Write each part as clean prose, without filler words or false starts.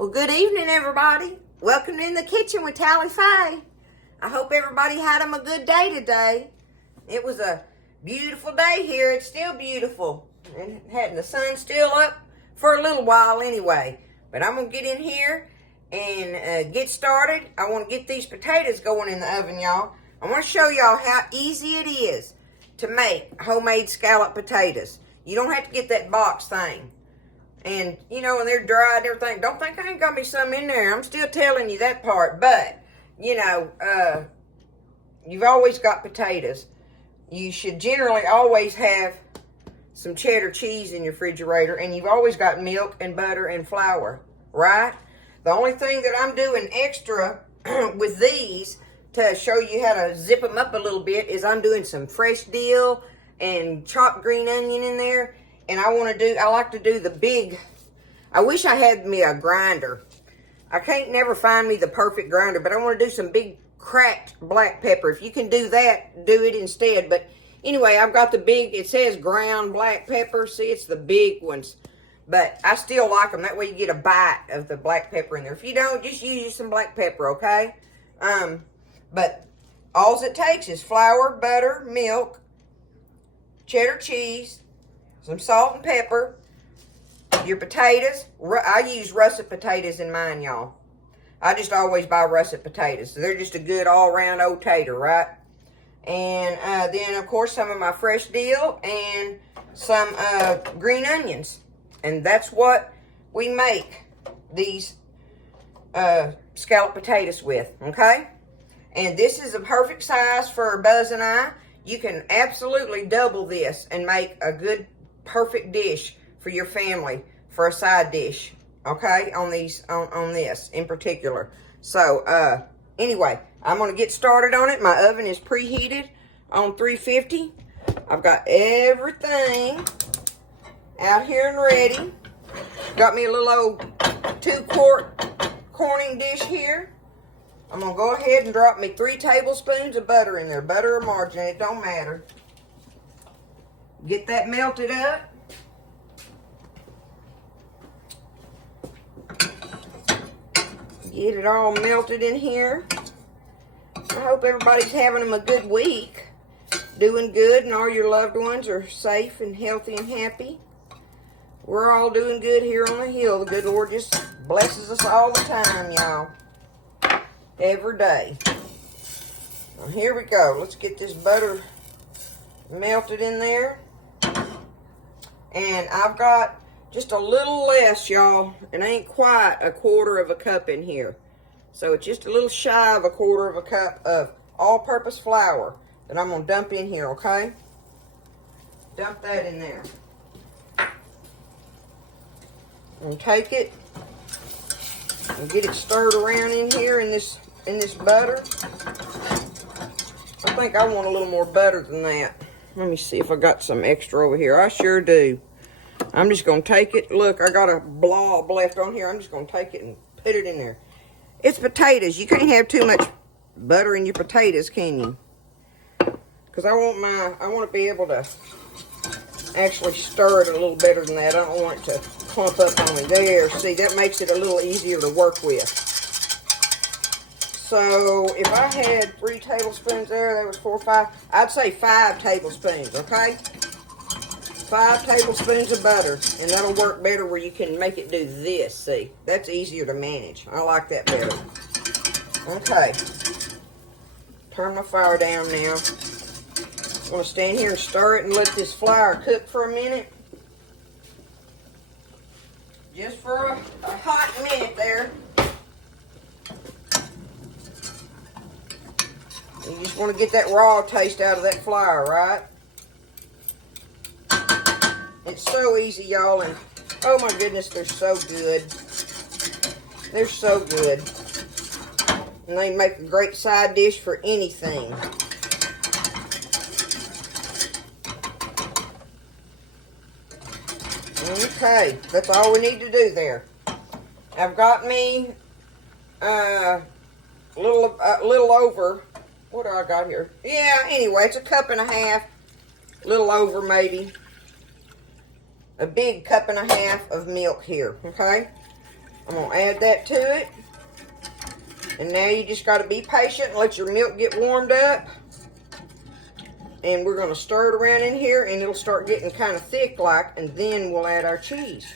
Well, good evening, everybody. Welcome in the kitchen with Tally Faye. I hope everybody had them a good day today. It was a beautiful day here. It's still beautiful. And the sun's still up for a little while anyway. But I'm going to get in here and get started. I want to get these potatoes going in the oven, y'all. I want to show y'all how easy it is to make homemade scalloped potatoes. You don't have to get that box thing. And, you know, when they're dry and everything, don't think I ain't gonna be some in there. I'm still telling you that part. But, you know, you've always got potatoes. You should generally always have some cheddar cheese in your refrigerator. And you've always got milk and butter and flour, right? The only thing that I'm doing extra with these to show you how to zip them up a little bit is I'm doing some fresh dill and chopped green onion in there. And I like to do the big, I wish I had me a grinder. I can't never find me the perfect grinder, but I want to do some big cracked black pepper. If you can do that, do it instead. But anyway, I've got the big, it says ground black pepper. See, it's the big ones. But I still like them. That way you get a bite of the black pepper in there. If you don't, just use some black pepper, okay? But all it takes is flour, butter, milk, cheddar cheese, some salt and pepper, your potatoes. I use russet potatoes in mine, y'all. I just always buy russet potatoes. So they're just a good all-around old tater, right? And then, of course, some of my fresh dill and some green onions. And that's what we make these scalloped potatoes with, okay? And this is a perfect size for Buzz and I. You can absolutely double this and make a good perfect dish for your family for a side dish, okay, on this in particular. So anyway, I'm going to get started on it. My oven is preheated on 350. I've got everything out here and ready. Got me a little old 2-quart Corning dish here. I'm going to go ahead and drop me 3 tablespoons of butter in there. Butter or margarine, it don't matter. Get that melted up. Get it all melted in here. I hope everybody's having them a good week. Doing good, and all your loved ones are safe and healthy and happy. We're all doing good here on the hill. The good Lord just blesses us all the time, y'all. Every day. Now here we go. Let's get this butter melted in there. And I've got just a little less, y'all. It ain't quite a 1/4 cup in here. So it's just a little shy of a 1/4 cup of all-purpose flour that I'm going to dump in here, okay? Dump that in there. And take it and get it stirred around in here in this butter. I think I want a little more butter than that. Let me see if I got some extra over here. I sure do. I'm just going to take it. Look, I got a blob left on here. I'm just going to take it and put it in there. It's potatoes. You can't have too much butter in your potatoes, can you? Because I want to be able to actually stir it a little better than that. I don't want it to clump up on me. There, see, that makes it a little easier to work with. So, if I had 3 tablespoons there, that was 4 or 5. I'd say 5 tablespoons, okay? 5 tablespoons of butter. And that'll work better where you can make it do this, see? That's easier to manage. I like that better. Okay. Turn my fire down now. I'm going to stand here and stir it and let this flour cook for a minute. Just for a hot minute there. You just want to get that raw taste out of that flour, right? It's so easy, y'all, and oh my goodness, they're so good. They're so good. And they make a great side dish for anything. Okay, that's all we need to do there. I've got me a little over. What do I got here? Yeah, anyway, it's 1.5 cups. A little over, maybe. A big 1.5 cups of milk here, okay? I'm going to add that to it. And now you just got to be patient and let your milk get warmed up. And we're going to stir it around in here, and it'll start getting kind of thick like, and then we'll add our cheese.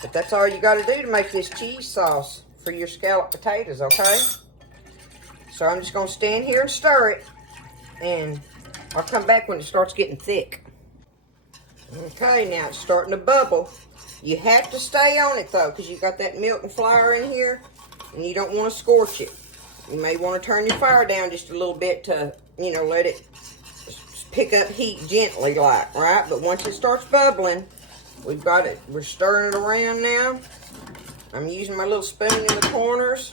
But that's all you got to do to make this cheese sauce for your scalloped potatoes, okay? So I'm just going to stand here and stir it, and I'll come back when it starts getting thick. Okay, now it's starting to bubble. You have to stay on it though, because you got that milk and flour in here, and you don't want to scorch it. You may want to turn your fire down just a little bit to, you know, let it pick up heat gently like, right? But once it starts bubbling, we've got it, we're stirring it around now. I'm using my little spoon in the corners.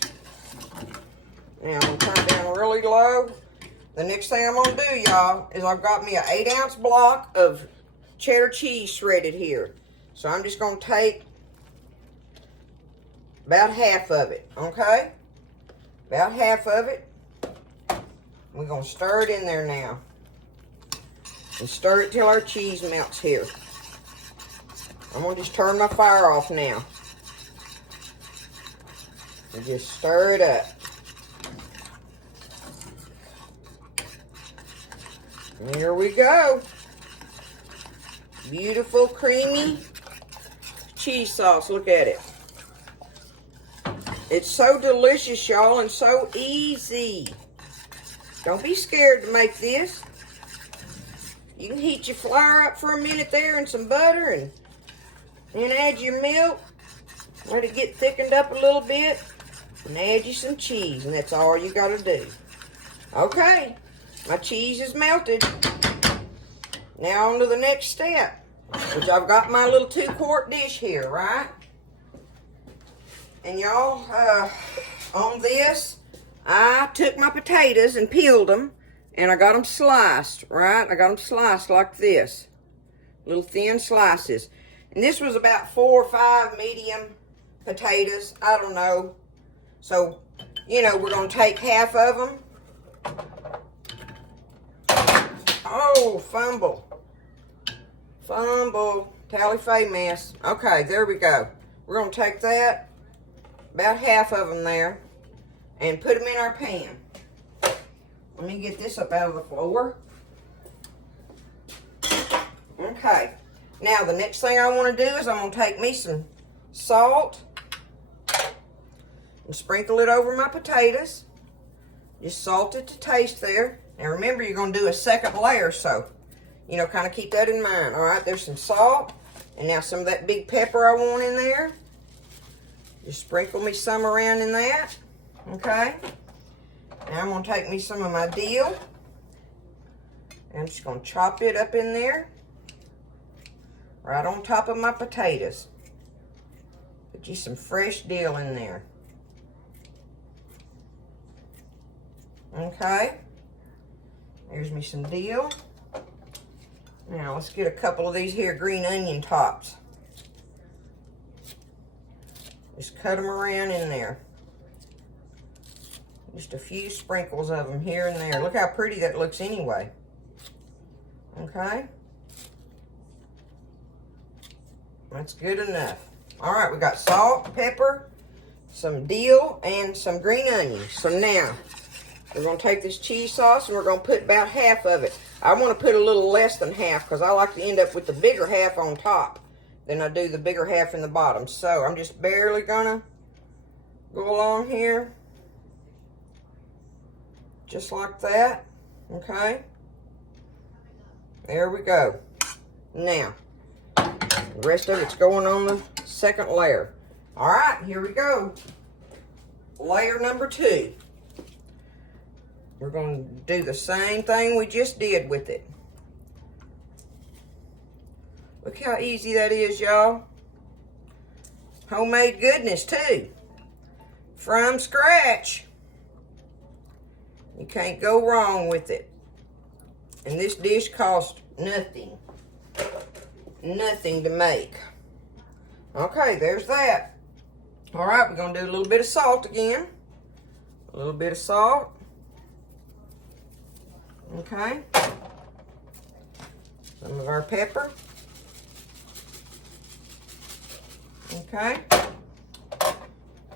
Now I'm going to turn it down really low. The next thing I'm going to do, y'all, is I've got me an 8-ounce block of cheddar cheese shredded here. So I'm just going to take about half of it, okay? About half of it. We're going to stir it in there now. And stir it till our cheese melts here. I'm going to just turn my fire off now. And just stir it up. And here we go. Beautiful, creamy cheese sauce. Look at it. It's so delicious, y'all, and so easy. Don't be scared to make this. You can heat your flour up for a minute there and some butter, and then add your milk. Let it get thickened up a little bit, and add you some cheese, and that's all you got to do. Okay, my cheese is melted. Now on to the next step, which I've got my little 2-quart dish here, right? And y'all, on this, I took my potatoes and peeled them, and I got them sliced, right? I got them sliced like this, little thin slices. And this was about 4 or 5 medium potatoes, I don't know. So, you know, we're going to take half of them. Oh, fumble. Fumble. Tally-fay mess. Okay, there we go. We're going to take that, about half of them there, and put them in our pan. Let me get this up out of the floor. Okay. Now, the next thing I want to do is I'm going to take me some salt and sprinkle it over my potatoes. Just salt it to taste there. Now, remember, you're going to do a second layer, so, you know, kind of keep that in mind. All right, there's some salt. And now some of that big pepper I want in there. Just sprinkle me some around in that. Okay. Now, I'm going to take me some of my dill. And I'm just going to chop it up in there. Right on top of my potatoes. Put you some fresh dill in there. Okay. There's me some dill. Now let's get a couple of these here green onion tops. Just cut them around in there. Just a few sprinkles of them here and there. Look how pretty that looks anyway. Okay. That's good enough. All right, we got salt, pepper, some dill, and some green onions. So now, we're going to take this cheese sauce and we're going to put about half of it. I want to put a little less than half because I like to end up with the bigger half on top than I do the bigger half in the bottom. So I'm just barely going to go along here. Just like that. Okay. There we go. Now, the rest of it's going on the second layer. All right, here we go. Layer number 2. We're going to do the same thing we just did with it. Look how easy that is, y'all. Homemade goodness, too. From scratch. You can't go wrong with it. And this dish costs nothing. Nothing to make. Okay, there's that. All right, we're going to do a little bit of salt again. A little bit of salt. Okay. Some of our pepper.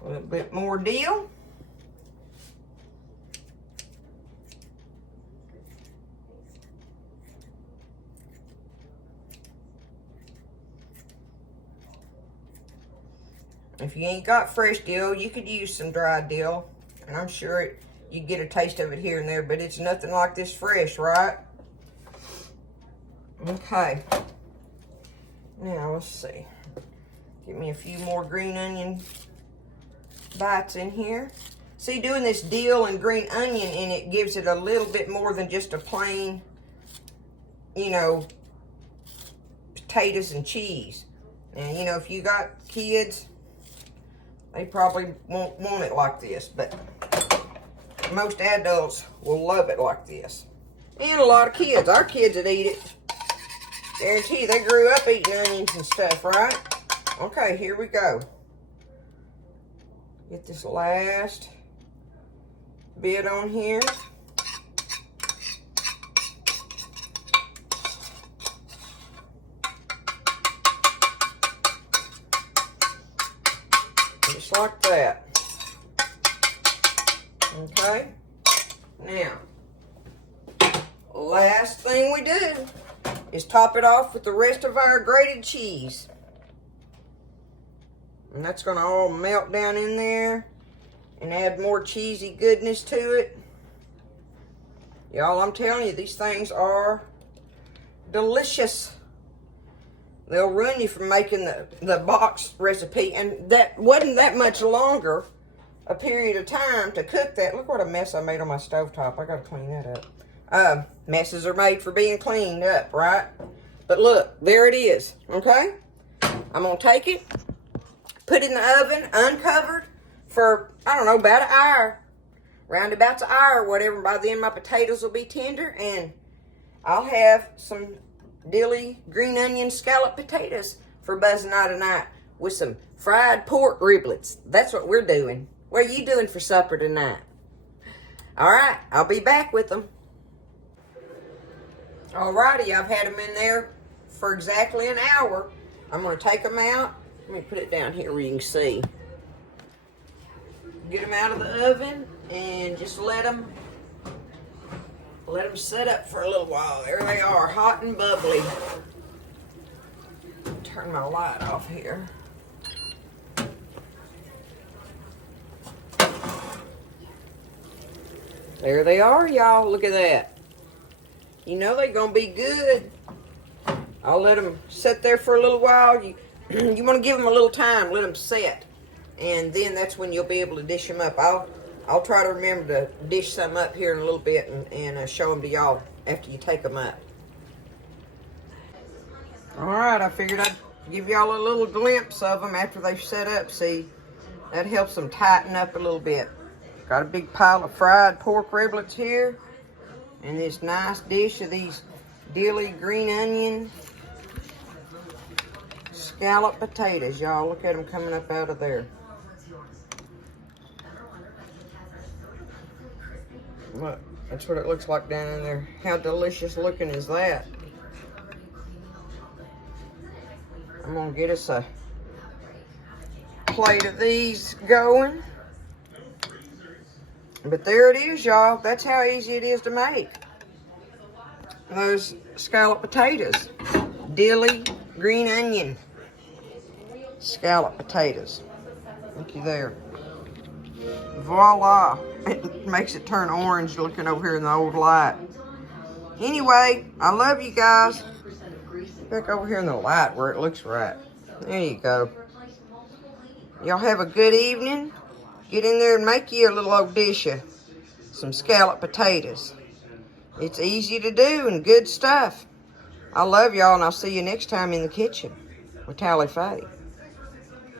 A little bit more dill. If you ain't got fresh dill, you could use some dried dill. And I'm sure you get a taste of it here and there, but it's nothing like this fresh, right? Okay. Now, let's see. Give me a few more green onion bites in here. See, doing this dill and green onion in it gives it a little bit more than just a plain, you know, potatoes and cheese. And, you know, if you got kids, they probably won't want it like this, but most adults will love it like this. And a lot of kids, our kids that eat it, guarantee you they grew up eating onions and stuff, right? Okay, here we go. Get this last bit on here. Just like that. Okay. Now, last thing we do is top it off with the rest of our grated cheese. And that's going to all melt down in there and add more cheesy goodness to it. Y'all, I'm telling you, these things are delicious. They'll ruin you from making the box recipe. And that wasn't that much longer a period of time to cook that. Look what a mess I made on my stovetop. I got to clean that up. Messes are made for being cleaned up, right? But look, there it is, okay? I'm going to take it, put it in the oven, uncovered, for, I don't know, about an hour. Roundabouts an hour or whatever. By then, my potatoes will be tender, and I'll have some Dilly green onion scalloped potatoes for buzzing out tonight with some fried pork riblets. That's what we're doing. What are you doing for supper tonight? All right, I'll be back with them. Alrighty, I've had them in there for exactly an hour. I'm going to take them out. Let me put it down here where you can see. Get them out of the oven and just let them set up for a little while. There they are, hot and bubbly. Turn my light off here. There they are, y'all. Look at that. You know they're going to be good. I'll let them sit there for a little while. You want to give them a little time, let them set. And then that's when you'll be able to dish them up. I'll try to remember to dish some up here in a little bit and show them to y'all after you take them up. Alright, I figured I'd give y'all a little glimpse of them after they've set up. See, that helps them tighten up a little bit. Got a big pile of fried pork riblets here. And this nice dish of these Dilly green onion scalloped potatoes, y'all. Look at them coming up out of there. Look, that's what it looks like down in there. How delicious looking is that? I'm gonna get us a plate of these going. But there it is, y'all. That's how easy it is to make those scalloped potatoes. Dilly green onion scalloped potatoes. Looky there. Voila. It makes it turn orange looking over here in the old light. Anyway, I love you guys. Back over here in the light where it looks right. There you go. Y'all have a good evening. Get in there and make you a little old dish of some scalloped potatoes. It's easy to do and good stuff. I love y'all, and I'll see you next time in the kitchen with Tally Faye.